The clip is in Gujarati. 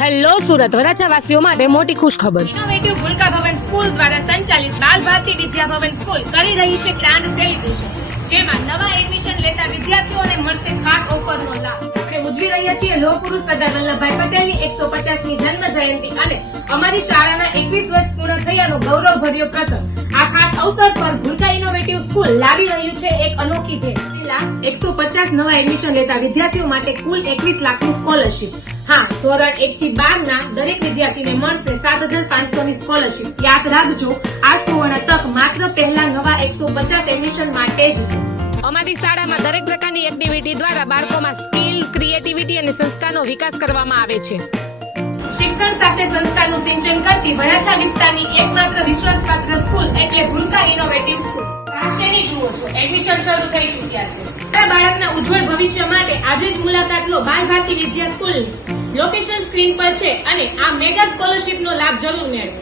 હેલો સુરત વરાછા વાસીઓ માટે મોટી ખુશ ખબર. ઇનોવેટિવ ભૂલકા ભવન સ્કૂલ દ્વારા સંચાલિત બાલ ભારતી વિદ્યા ભવન સ્કૂલ કરી રહી છે ગ્રાન્ડ સેલિબ્રેશન, જેમાં નવા એડમિશન લેતા વિદ્યાર્થીઓને મળશે ખાસ ઓફરનો લાભ. આપણે ઉજવી રહ્યા છીએ લોહ પુરુષ સરદાર વલ્લભભાઈ પટેલની 150મી જન્મ જયંતિ અને અમારી શાળાના 21 વર્ષ પૂર્ણ થયાનો ગૌરવભર્યો પ્રસંગ. આ ખાસ અવસર પર ભૂલકા ઇનોવેટિવ સ્કૂલ લાવી રહ્યું છે એક અનોખી ભેટ. 150 નવા એડમિશન લેતા વિદ્યાર્થીઓ માટે કુલ 21 લાખની સ્કોલરશીપ. હા, ધોરણ 1 થી 12 ના દરેક વિદ્યાર્થીને મળશે 7,500 ની સ્કોલરશીપ. યાદ રાખજો, આ સુવર્ણ તક માત્ર પહેલા નવા 150 એડમિશન માટે જ છે. અમારી શાળામાં દરેક પ્રકારની એક્ટિવિટી દ્વારા બાળકોમાં સ્કિલ, ક્રિએટિવિટી અને સંસ્કારનો વિકાસ કરવામાં આવે છે. શિક્ષણ સાથે સંસ્કારનું સિંચન કરતી વરાછા વિસ્તારની એકમાત્ર વિશ્વાસપાત્ર સ્કૂલ એટલે ભૂલકા ઇનોવેટિવ સ્કૂલ. શેની જુઓ છો, એડમિશન શરૂ થઈ ચૂક્યા છે. તમારા બાળકના ઉજ્જવળ ભવિષ્ય માટે આજે જ મુલાકાત લો બાલ ભારતી વિદ્યા સ્કૂલની. લોકેશન સ્ક્રીન પર છે અને આ મેગા સ્કોલરશીપનો લાભ જરૂર મેળવો.